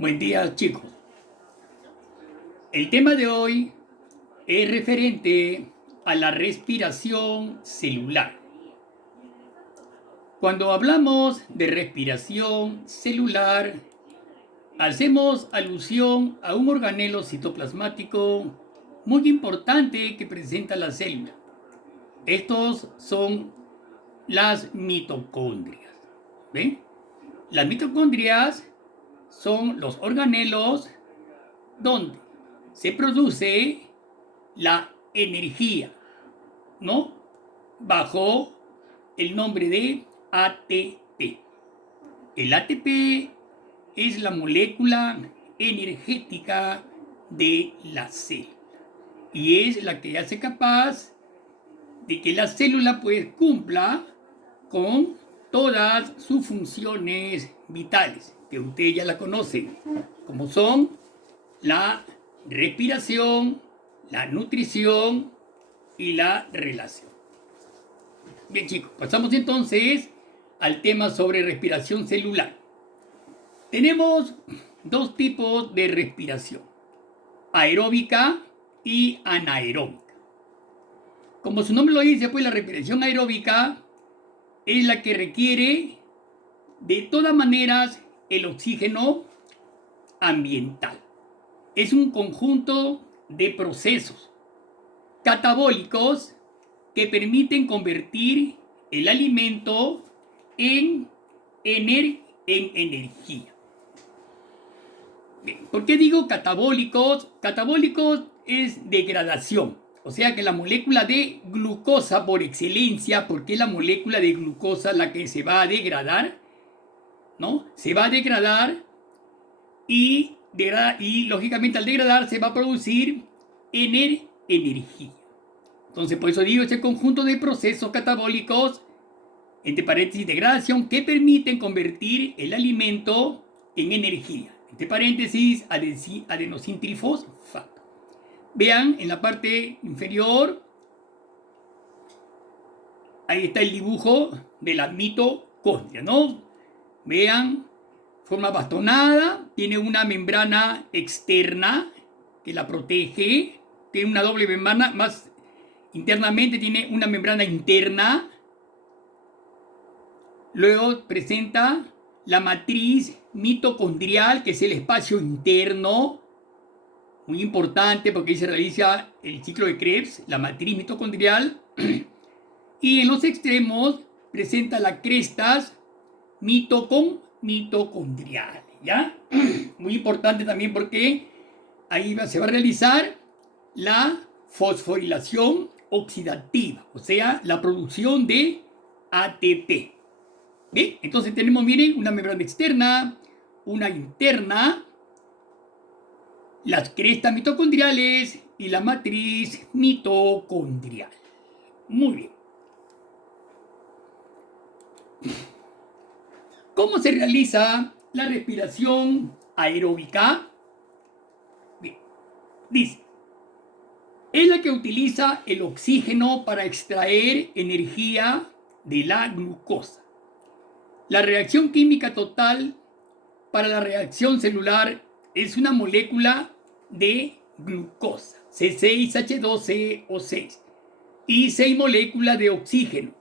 Buen día, chicos. El tema de hoy es referente a la respiración celular. Cuando hablamos de respiración celular, hacemos alusión a un organelo citoplasmático muy importante que presenta la célula. Estos son las mitocondrias. ¿Ven? Las mitocondrias son los organelos donde se produce la energía, ¿no? Bajo el nombre de ATP. El ATP es la molécula energética de la célula y es la que hace capaz de que la célula pues cumpla con todas sus funciones vitales, que ustedes ya la conocen, como son la respiración, la nutrición y la relación. Bien, chicos, pasamos entonces al tema sobre respiración celular. Tenemos dos tipos de respiración, aeróbica y anaeróbica. Como su nombre lo dice, pues la respiración aeróbica es la que requiere de todas maneras el oxígeno ambiental. Es un conjunto de procesos catabólicos que permiten convertir el alimento en energía. Bien, ¿por qué digo catabólicos? Catabólicos es degradación, o sea que la molécula de glucosa por excelencia, porque es la molécula de glucosa la que se va a degradar, ¿no? Se va a degradar y lógicamente al degradar se va a producir energía. Entonces por eso digo este conjunto de procesos catabólicos, entre paréntesis degradación, que permiten convertir el alimento en energía. Entre paréntesis adenosintrifosfato. Vean en la parte inferior, ahí está el dibujo de la mitocondria, ¿no? Vean, forma bastonada, tiene una membrana externa que la protege, tiene una doble membrana, más internamente tiene una membrana interna. Luego presenta la matriz mitocondrial, que es el espacio interno, muy importante porque ahí se realiza el ciclo de Krebs, la matriz mitocondrial. Y en los extremos presenta las crestas mitocondriales, ¿ya? Muy importante también porque ahí se va a realizar la fosforilación oxidativa, o sea, la producción de ATP. ¿Bien? Entonces tenemos, miren, una membrana externa, una interna, las crestas mitocondriales y la matriz mitocondrial. Muy bien. ¿Cómo se realiza la respiración aeróbica? Bien. Dice, es la que utiliza el oxígeno para extraer energía de la glucosa. La reacción química total para la reacción celular es una molécula de glucosa, C6H12O6, y 6 moléculas de oxígeno.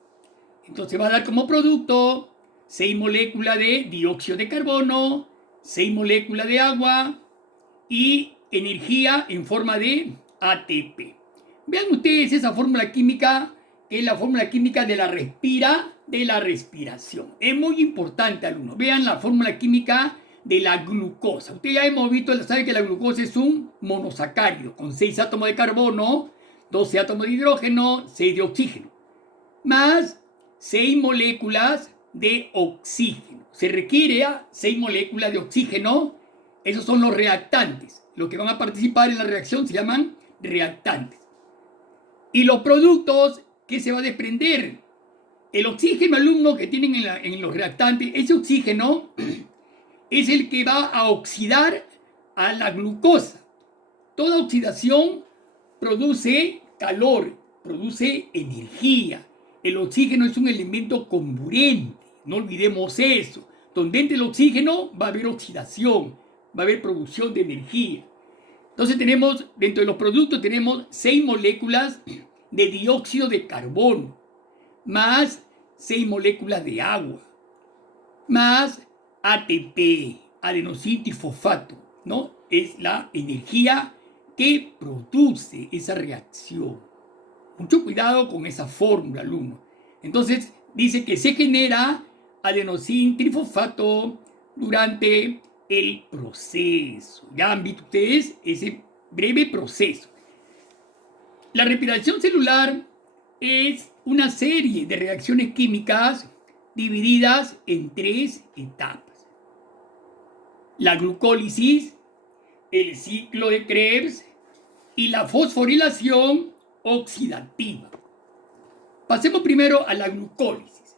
Entonces va a dar como producto 6 moléculas de dióxido de carbono, 6 moléculas de agua y energía en forma de ATP. Vean ustedes esa fórmula química, que es la fórmula química de la respiración. Es muy importante, alumnos. Vean la fórmula química de la glucosa. Ustedes ya hemos visto, saben que la glucosa es un monosacárido con 6 átomos de carbono, 12 átomos de hidrógeno, 6 de oxígeno, más 6 moléculas de oxígeno. Se requiere 6 moléculas de oxígeno. Esos son los reactantes. Los que van a participar en la reacción se llaman reactantes. Y los productos que se va a desprender, el oxígeno, alumno, que tienen en los reactantes, ese oxígeno es el que va a oxidar a la glucosa. Toda oxidación produce calor, produce energía. El oxígeno es un elemento comburente, no olvidemos eso. Donde entre el oxígeno va a haber oxidación, va a haber producción de energía. Entonces tenemos, dentro de los productos tenemos 6 moléculas de dióxido de carbono, más 6 moléculas de agua, más ATP, adenosín trifosfato, ¿no? Es la energía que produce esa reacción. Mucho cuidado con esa fórmula, alumno. Entonces, dice que se genera adenosín trifosfato durante el proceso. Ya han visto ustedes ese breve proceso. La respiración celular es una serie de reacciones químicas divididas en 3 etapas. La glucólisis, el ciclo de Krebs y la fosforilación oxidativa. Pasemos primero a la glucólisis.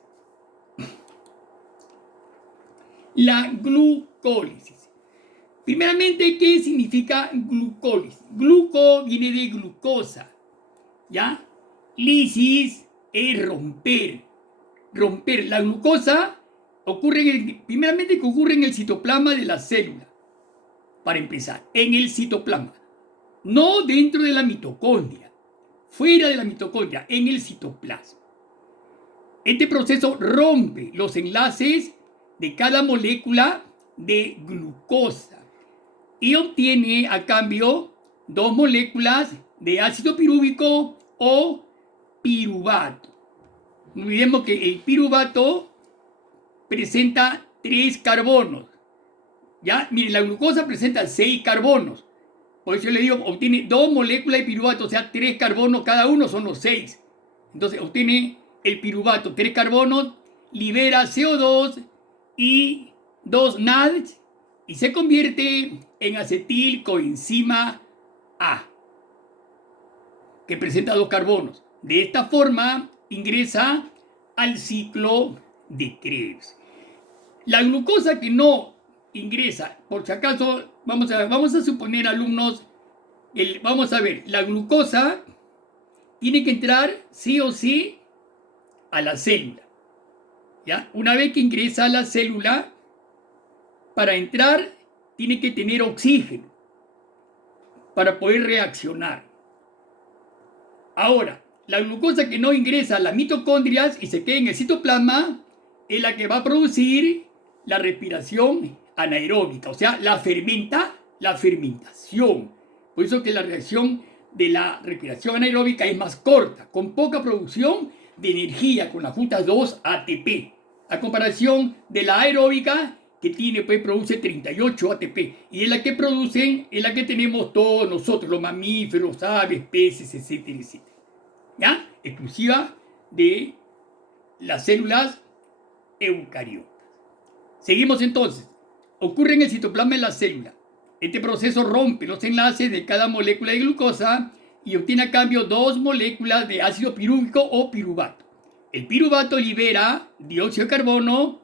La glucólisis. Primeramente, ¿qué significa glucólisis? Gluco viene de glucosa, ¿ya? Lisis es romper. Romper la glucosa primeramente que ocurre en el citoplasma de la célula. Para empezar, en el citoplasma. No dentro de la mitocondria, fuera de la mitocondria, en el citoplasma. Este proceso rompe los enlaces de cada molécula de glucosa y obtiene a cambio 2 moléculas de ácido pirúvico o piruvato. No olvidemos que el piruvato presenta 3 carbonos. ¿Ya? Miren, la glucosa presenta 6 carbonos. Por eso yo le digo, obtiene 2 moléculas de piruvato, o sea, 3 carbonos cada uno, son los 6. Entonces obtiene el piruvato 3 carbonos, libera CO2 y 2 NADH y se convierte en acetilcoenzima A, que presenta 2 carbonos. De esta forma ingresa al ciclo de Krebs. La glucosa que no ingresa, por si acaso, vamos a suponer, alumnos, vamos a ver, la glucosa tiene que entrar sí o sí a la célula. ¿Ya? Una vez que ingresa a la célula, para entrar tiene que tener oxígeno para poder reaccionar. Ahora, la glucosa que no ingresa a las mitocondrias y se queda en el citoplasma es la que va a producir la respiración anaeróbica, o sea, la fermentación. Por eso que la reacción de la respiración anaeróbica es más corta, con poca producción de energía, con las juntas 2 ATP, a comparación de la aeróbica que produce 38 ATP, y es la que tenemos todos nosotros, los mamíferos, aves, peces, etcétera, etcétera. ¿Ya? Exclusiva de las células eucariotas. Seguimos entonces. Ocurre en el citoplasma de la célula. Este proceso rompe los enlaces de cada molécula de glucosa y obtiene a cambio 2 moléculas de ácido pirúvico o piruvato. El piruvato libera dióxido de carbono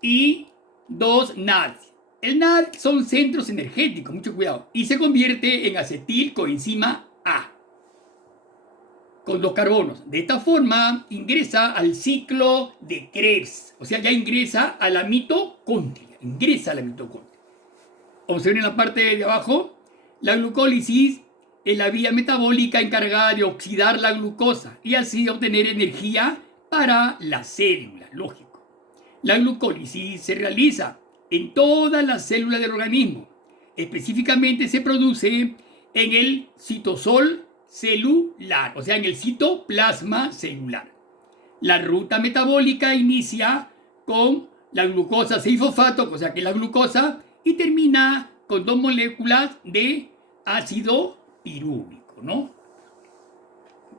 y 2 NAD. El NAD son centros energéticos, mucho cuidado, y se convierte en acetilcoenzima A con 2 carbonos. De esta forma ingresa al ciclo de Krebs, o sea, ya ingresa a la mitocondria. Observen en la parte de abajo, la glucólisis es la vía metabólica encargada de oxidar la glucosa y así obtener energía para la célula, lógico. La glucólisis se realiza en todas las células del organismo. Específicamente se produce en el citosol celular, o sea, en el citoplasma celular. La ruta metabólica inicia con la glucosa 6-fosfato, o sea, que es la glucosa, y termina con 2 moléculas de ácido pirúvico, ¿no?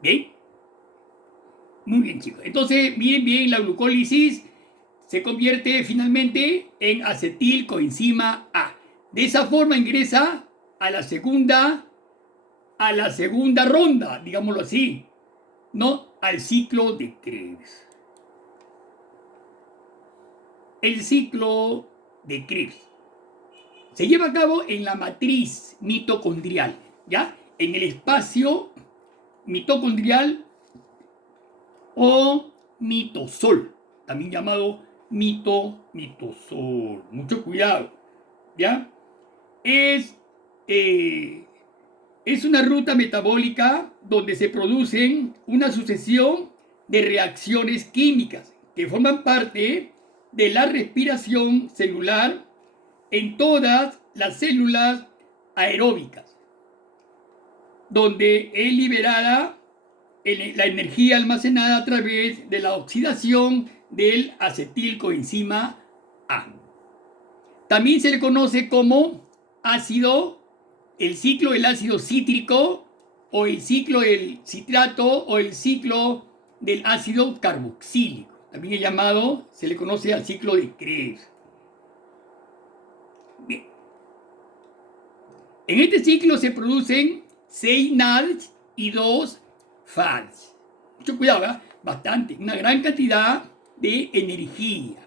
¿Bien? Muy bien, chicos. Entonces, miren bien, la glucólisis se convierte finalmente en acetilcoenzima A. De esa forma ingresa a la segunda ronda, digámoslo así, ¿no? Al ciclo de Krebs. El ciclo de Krebs se lleva a cabo en la matriz mitocondrial, ¿ya? En el espacio mitocondrial o mitosol, también llamado mitosol. Mucho cuidado, ¿ya? es, es una ruta metabólica donde se producen una sucesión de reacciones químicas que forman parte de la respiración celular en todas las células aeróbicas, donde es liberada la energía almacenada a través de la oxidación del acetilcoenzima A. También se le conoce como el ciclo del ácido cítrico, o el ciclo del citrato, o el ciclo del ácido carboxílico. También es llamado, se le conoce al ciclo de Krebs. Bien. En este ciclo se producen 6 NADs y 2 FADs. Mucho cuidado, ¿verdad? Bastante, una gran cantidad de energía.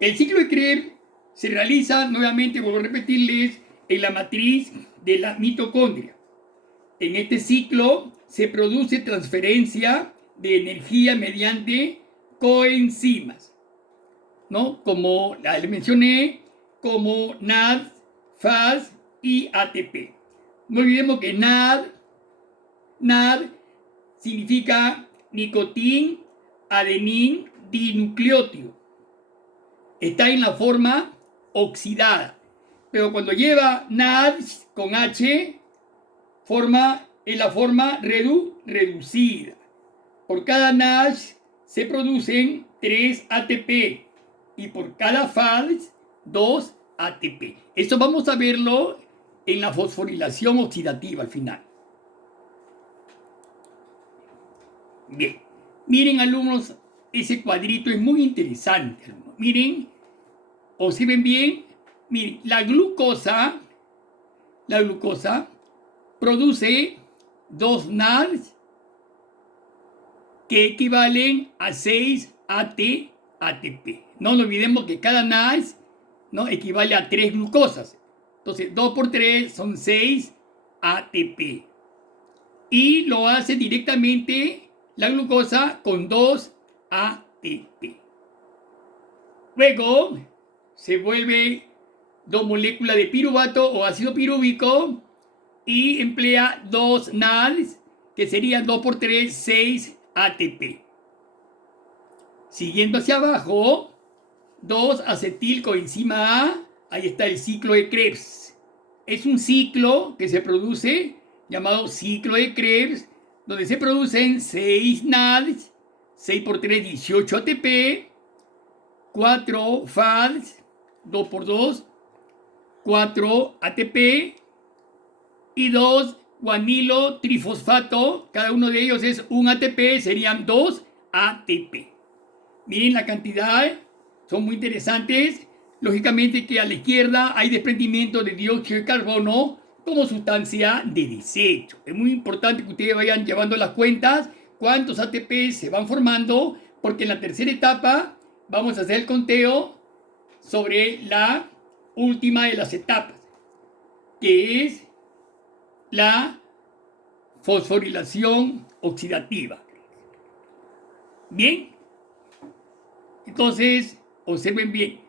El ciclo de Krebs se realiza, nuevamente, vuelvo a repetirles, en la matriz de la mitocondria. En este ciclo se produce transferencia de energía mediante coenzimas, ¿no? Como les mencioné, como NAD, FAD y ATP. No olvidemos que NAD significa nicotín, adenín, dinucleótido. Está en la forma oxidada, pero cuando lleva NAD con H, forma en la forma reducida. Por cada NAD se producen 3 ATP y por cada FAD 2 ATP. Esto vamos a verlo en la fosforilación oxidativa al final. Bien, miren, alumnos, ese cuadrito es muy interesante, alumnos. Miren, observen bien, miren, la glucosa produce 2 NADs que equivalen a 6 ATP. No nos olvidemos que cada NAD, ¿no?, equivale a 3 glucosas. Entonces, 2 por 3 son 6 ATP. Y lo hace directamente la glucosa con 2 ATP. Luego se vuelve 2 moléculas de piruvato o ácido pirúvico y emplea 2 NADs, que serían 2 por 3, 6 ATP. Siguiendo hacia abajo, 2 acetilcoenzima A, ahí está el ciclo de Krebs. Es un ciclo que se produce, llamado ciclo de Krebs, donde se producen 6 NADs, 6 por 3, 18 ATP, 4 FADs, 2 por 2, 4 ATP y 2 guanilo trifosfato, cada uno de ellos es 1 ATP, serían 2 ATP. Miren la cantidad, son muy interesantes. Lógicamente que a la izquierda hay desprendimiento de dióxido de carbono como sustancia de desecho. Es muy importante que ustedes vayan llevando las cuentas, cuántos ATP se van formando, porque en la tercera etapa vamos a hacer el conteo sobre la última de las etapas, que es la fosforilación oxidativa. Bien, entonces observen bien.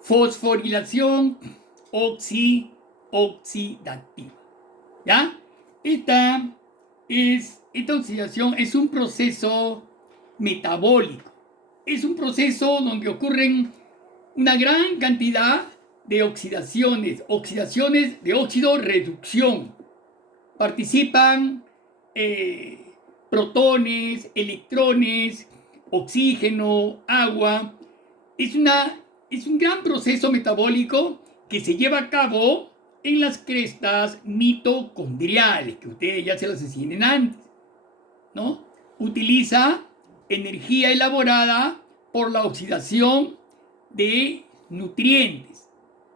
Fosforilación oxidativa. ¿Ya? Esta oxidación es un proceso metabólico. Es un proceso donde ocurren una gran cantidad de oxidaciones de óxido reducción. Participan protones, electrones, oxígeno, agua. Es un gran proceso metabólico que se lleva a cabo en las crestas mitocondriales, que ustedes ya se las enseñan antes, ¿no? Utiliza energía elaborada por la oxidación de nutrientes.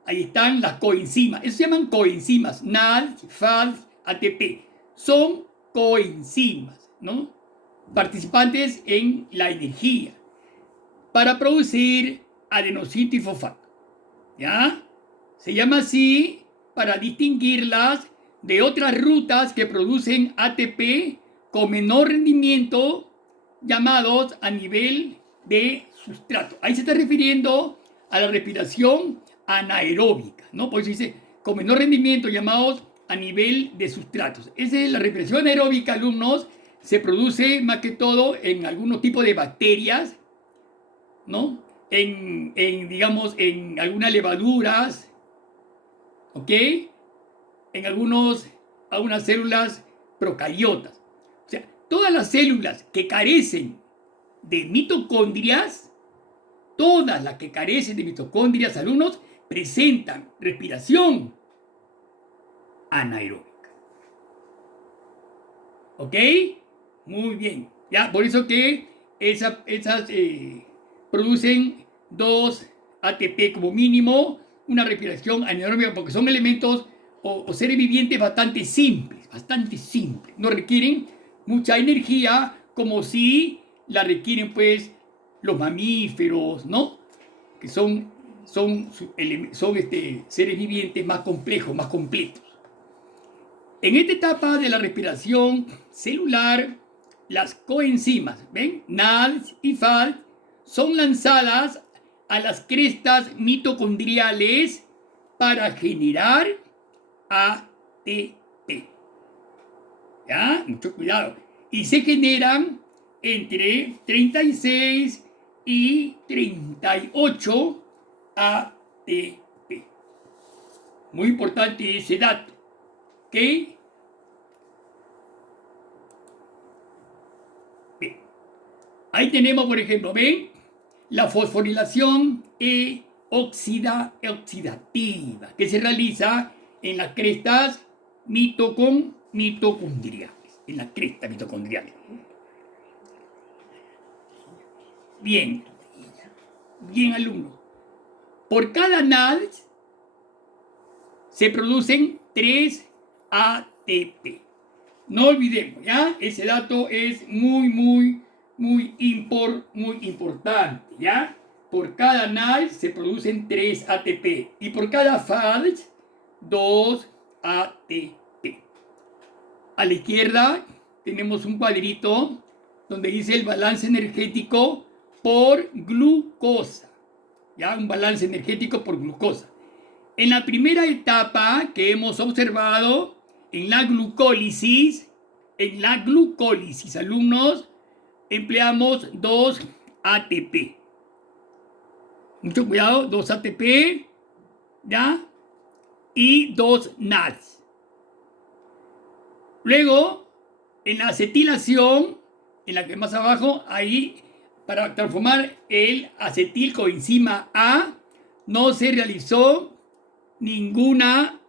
Ahí están las coenzimas. Eso se llaman coenzimas. NAD, FAD, ATP. Son coenzimas, ¿no?, participantes en la energía para producir adenosíntrifosfato. ¿Ya? Se llama así para distinguirlas de otras rutas que producen ATP con menor rendimiento, llamados a nivel de sustrato. Ahí se está refiriendo a la respiración anaeróbica, ¿no? Por eso dice, con menor rendimiento, llamados a nivel de sustratos. Esa es la respiración anaeróbica, alumnos, se produce más que todo en algunos tipos de bacterias, ¿no? Digamos, en algunas levaduras, ¿ok? En algunas células procariotas. O sea, todas las células que carecen de mitocondrias, todas las que carecen de mitocondrias, alumnos, presentan respiración anaeróbica. ¿Ok? Muy bien. Ya, por eso que esas producen 2 ATP como mínimo, una respiración anaeróbica, porque son elementos o seres vivientes bastante simples. No requieren mucha energía como si la requieren pues los mamíferos, ¿no? Que son seres vivientes más complejos, más completos. En esta etapa de la respiración celular, las coenzimas, ¿ven? NADS y FAD son lanzadas a las crestas mitocondriales para generar ATP. ¿Ya? Mucho cuidado. Y se generan entre 36 y 38 ATP. Muy importante ese dato. ¿Ok? Bien. Ahí tenemos, por ejemplo, ¿ven? La fosforilación oxidativa que se realiza en las crestas mitocondriales. En las crestas mitocondriales. Bien. Bien, alumnos. Por cada NADS se producen 3 ATP. No olvidemos, ¿ya? Ese dato es muy importante, ¿ya? Por cada NADS se producen 3 ATP y por cada FADS 2 ATP. A la izquierda tenemos un cuadrito donde dice el balance energético por glucosa, ¿ya? Un balance energético por glucosa. En la primera etapa que hemos observado, en la glucólisis, alumnos, empleamos 2 ATP. Mucho cuidado, 2 ATP, ¿ya? Y 2 NADS. Luego, en la acetilación, en la que más abajo, ahí, para transformar el acetilcoenzima A, no se realizó ninguna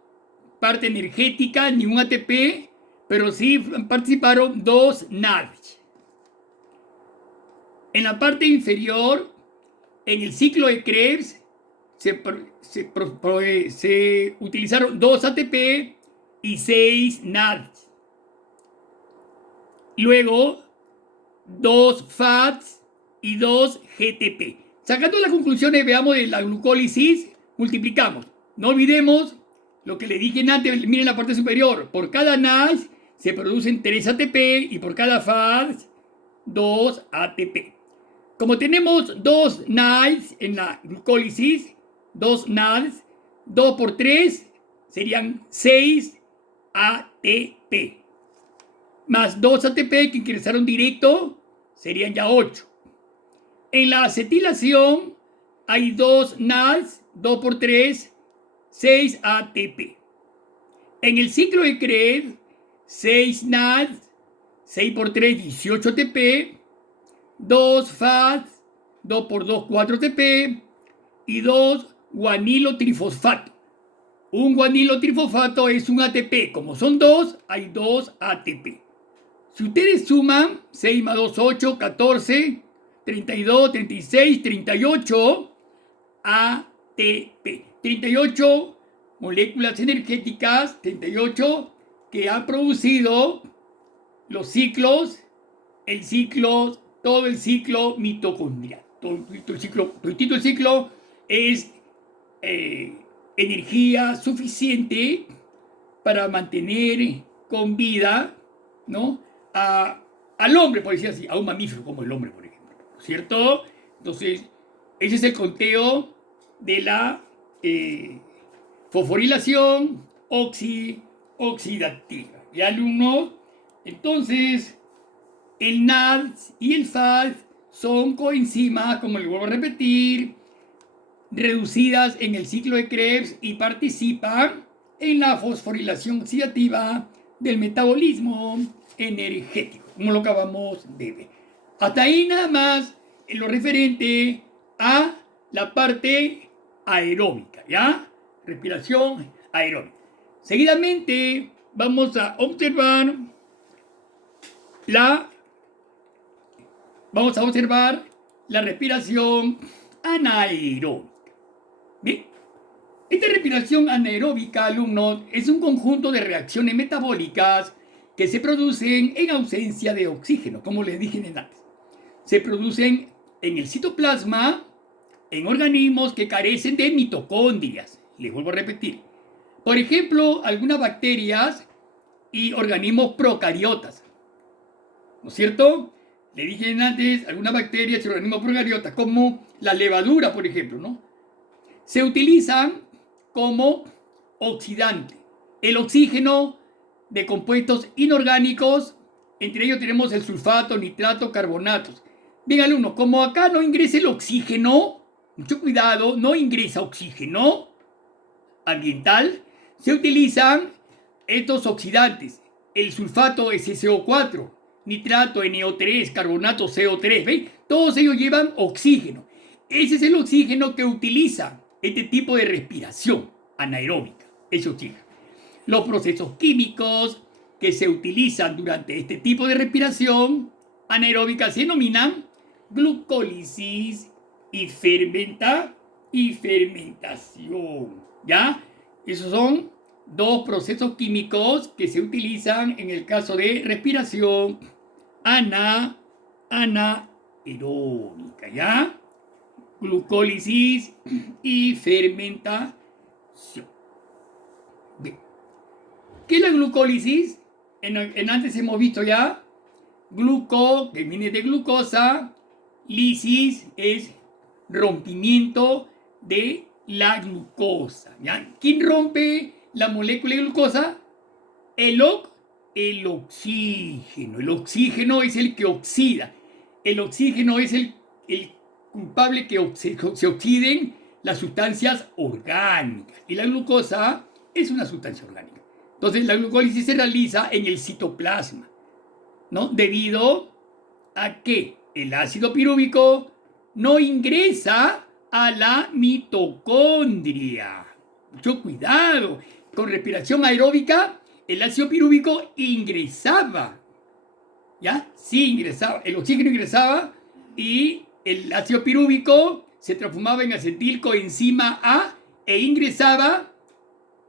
parte energética, ningún ATP, pero sí participaron 2 NADs. En la parte inferior, en el ciclo de Krebs, se utilizaron 2 ATP y 6 NADs. Luego, 2 FADs y 2 GTP. Sacando las conclusiones, veamos de la glucólisis, multiplicamos. No olvidemos lo que le dije antes, miren la parte superior. Por cada NAS se producen 3 ATP y por cada FADS 2 ATP. Como tenemos 2 NADs en la glucólisis, 2 NADs, 2 por 3 serían 6 ATP. Más 2 ATP que ingresaron directo serían ya 8. En la acetilación hay 2 NADs, 2 por 3, 6 ATP. En el ciclo de Krebs, 6 NADs, 6 por 3, 18 ATP, 2 FADs, 2 por 2, 4 ATP y 2 guanilotrifosfato. Un guanilotrifosfato es un ATP. Como son 2, hay 2 ATP. Si ustedes suman 6 más 2, 8, 14, 32, 36, 38 ATP. 38 moléculas energéticas, 38 que han producido los ciclos, todo el ciclo mitocondrial. Todo el ciclo es energía suficiente para mantener con vida, ¿no? Al hombre, por decir así, a un mamífero como el hombre, por ejemplo, ¿cierto? Entonces, ese es el conteo de la fosforilación oxidativa. ¿Ya, alumnos? Entonces, el NADS y el FAD son coenzimas, como les vuelvo a repetir, reducidas en el ciclo de Krebs y participan en la fosforilación oxidativa del metabolismo energético, como lo acabamos de ver. Hasta ahí nada más en lo referente a la parte aeróbica, ¿ya? Respiración aeróbica. Seguidamente vamos a observar la respiración anaeróbica. ¿Bien? Esta respiración anaeróbica, alumnos, es un conjunto de reacciones metabólicas que se producen en ausencia de oxígeno, como les dije antes. Se producen en el citoplasma, en organismos que carecen de mitocondrias. Les vuelvo a repetir. Por ejemplo, algunas bacterias y organismos procariotas. ¿No es cierto? Le dije antes, algunas bacterias y organismos procariotas, como la levadura, por ejemplo, ¿no? Se utilizan como oxidante. El oxígeno de compuestos inorgánicos, entre ellos tenemos el sulfato, nitrato, carbonatos. Bien, alumnos, como acá no ingresa el oxígeno, mucho cuidado, no ingresa oxígeno ambiental, se utilizan estos oxidantes. El sulfato es SO4, nitrato NO3, carbonato CO3, ¿ven? Todos ellos llevan oxígeno. Ese es el oxígeno que utiliza este tipo de respiración anaeróbica, ese oxígeno. Los procesos químicos que se utilizan durante este tipo de respiración anaeróbica se denominan glucólisis y fermentación. ¿Ya? Esos son dos procesos químicos que se utilizan en el caso de respiración anaeróbica. ¿Ya? Glucólisis y fermentación. Bien. ¿Qué es la glucólisis? En antes hemos visto ya gluco, que viene de glucosa, lisis es rompimiento de la glucosa. ¿Ya? ¿Quién rompe la molécula de glucosa? El oxígeno. El oxígeno es el que oxida. El oxígeno es el culpable que se oxiden las sustancias orgánicas. Y la glucosa es una sustancia orgánica. Entonces la glucólisis se realiza en el citoplasma, ¿no? Debido a que el ácido pirúvico no ingresa a la mitocondria. Mucho cuidado. Con respiración aeróbica, el ácido pirúvico ingresaba. ¿Ya? Sí ingresaba. El oxígeno ingresaba y el ácido pirúvico se transformaba en acetilcoenzima A e ingresaba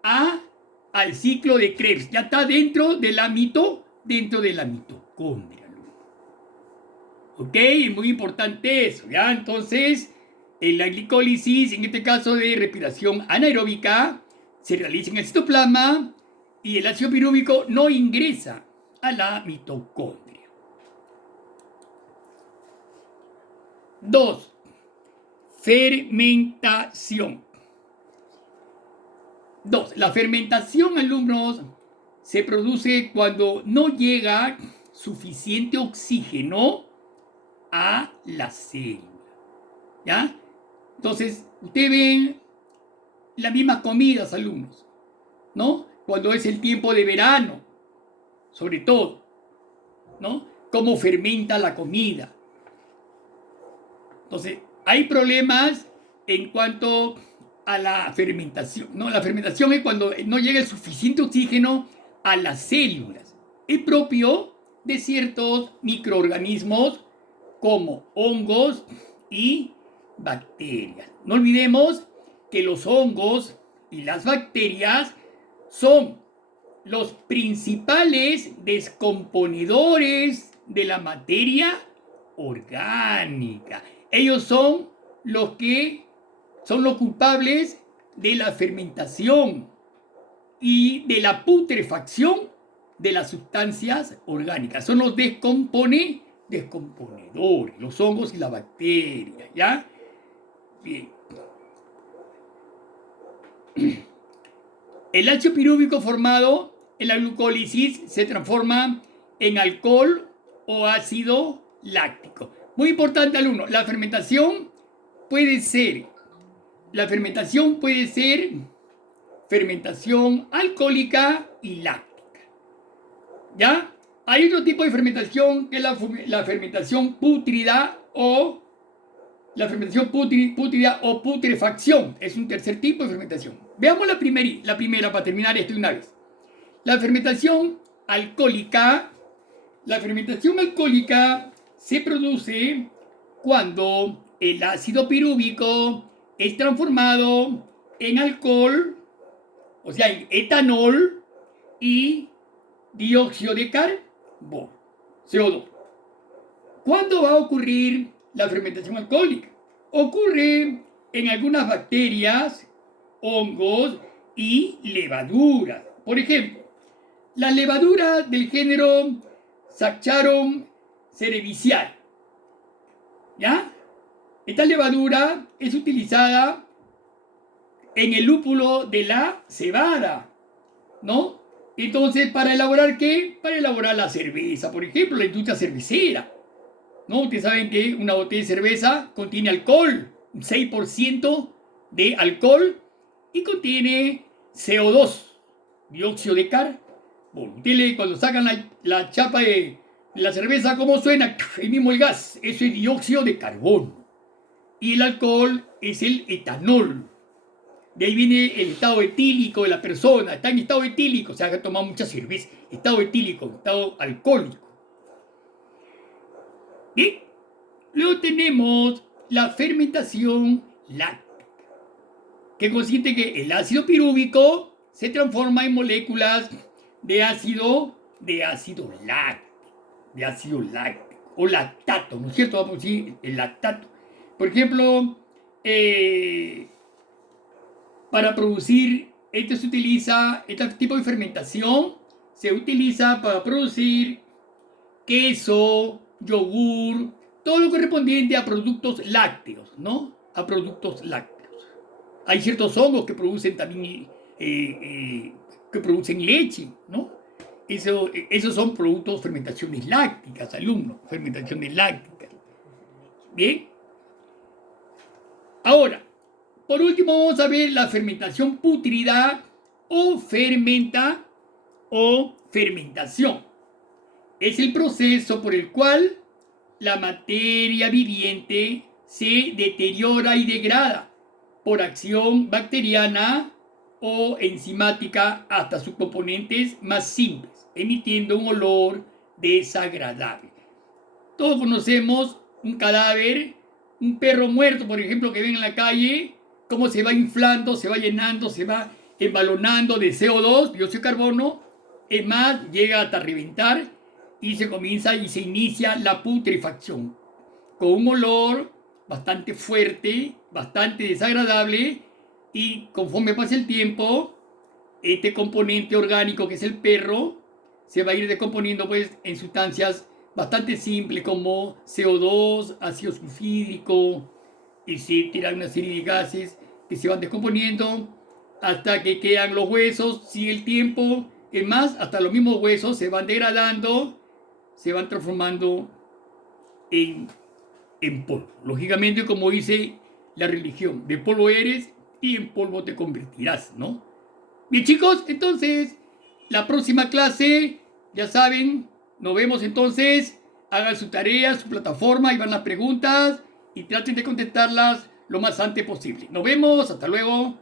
al ciclo de Krebs. Ya está dentro de la mitocondria. ¿Ok? Es muy importante eso, ¿ya? Entonces, la glicólisis, en este caso de respiración anaeróbica, se realiza en el citoplasma y el ácido pirúvico no ingresa a la mitocondria. 2. Fermentación. 2. La fermentación, alumnos, se produce cuando no llega suficiente oxígeno a la célula. ¿Ya? Entonces, ustedes ven las mismas comidas, alumnos, ¿no? Cuando es el tiempo de verano, sobre todo, ¿no? Cómo fermenta la comida. Entonces, hay problemas en cuanto a la fermentación, ¿no? La fermentación es cuando no llega el suficiente oxígeno a las células. Es propio de ciertos microorganismos como hongos y bacterias. No olvidemos que los hongos y las bacterias son los principales descomponedores de la materia orgánica. Ellos son los culpables de la fermentación y de la putrefacción de las sustancias orgánicas. Son los descomponedores. descomponedores, los hongos y las bacterias, ¿ya? Bien. El ácido pirúvico formado en la glucólisis se transforma en alcohol o ácido láctico. Muy importante, alumno, la fermentación puede ser fermentación alcohólica y láctica. ¿Ya? Hay otro tipo de fermentación que es la fermentación pútrida o putrefacción. Es un tercer tipo de fermentación. Veamos la primera para terminar esto de una vez. La fermentación alcohólica. La fermentación alcohólica se produce cuando el ácido pirúvico es transformado en alcohol, o sea, en etanol y dióxido de carbono, CO2. ¿Cuándo va a ocurrir la fermentación alcohólica? Ocurre en algunas bacterias, hongos y levaduras. Por ejemplo, la levadura del género Saccharomyces cerevisiae. ¿Ya? Esta levadura es utilizada en el lúpulo de la cebada, ¿no? Entonces, ¿para elaborar qué? Para elaborar la cerveza, por ejemplo, la industria cervecera, ¿no? Ustedes saben que una botella de cerveza contiene alcohol, un 6% de alcohol, y contiene CO2, dióxido de carbono. Ustedes cuando sacan la chapa de la cerveza, ¿cómo suena? El mismo el gas, eso es dióxido de carbono. Y el alcohol es el etanol. De ahí viene el estado etílico de la persona. Está en estado etílico, o sea, ha tomado mucha cerveza. Estado etílico, estado alcohólico. Bien. Luego tenemos la fermentación láctica, que consiste en que el ácido pirúvico se transforma en moléculas de ácido láctico o lactato, ¿no es cierto? Vamos a decir el lactato. Por ejemplo, para producir, este tipo de fermentación se utiliza para producir queso, yogur, todo lo correspondiente a productos lácteos, ¿no? A productos lácteos. Hay ciertos hongos que producen también, que producen leche, ¿no? Esos son productos, fermentaciones lácticas, alumnos, fermentaciones lácticas. Bien. Ahora, por último vamos a ver la fermentación pútrida o fermentación. Es el proceso por el cual la materia viviente se deteriora y degrada por acción bacteriana o enzimática hasta sus componentes más simples, emitiendo un olor desagradable. Todos conocemos un cadáver, un perro muerto, por ejemplo, que ven en la calle, cómo se va inflando, se va llenando, se va embalonando de CO2, dióxido de carbono. Es más, llega hasta reventar y se inicia la putrefacción con un olor bastante fuerte, bastante desagradable, y conforme pasa el tiempo, este componente orgánico que es el perro se va a ir descomponiendo pues en sustancias bastante simples como CO2, ácido sulfídrico, etcétera, una serie de gases que se van descomponiendo hasta que quedan los huesos. Sigue el tiempo, es más, hasta los mismos huesos se van degradando, se van transformando en polvo. Lógicamente, como dice la religión, de polvo eres y en polvo te convertirás, ¿no? Bien, chicos, entonces, la próxima clase, ya saben, nos vemos entonces. Hagan su tarea, su plataforma, ahí van las preguntas y traten de contestarlas lo más antes posible. Nos vemos, hasta luego.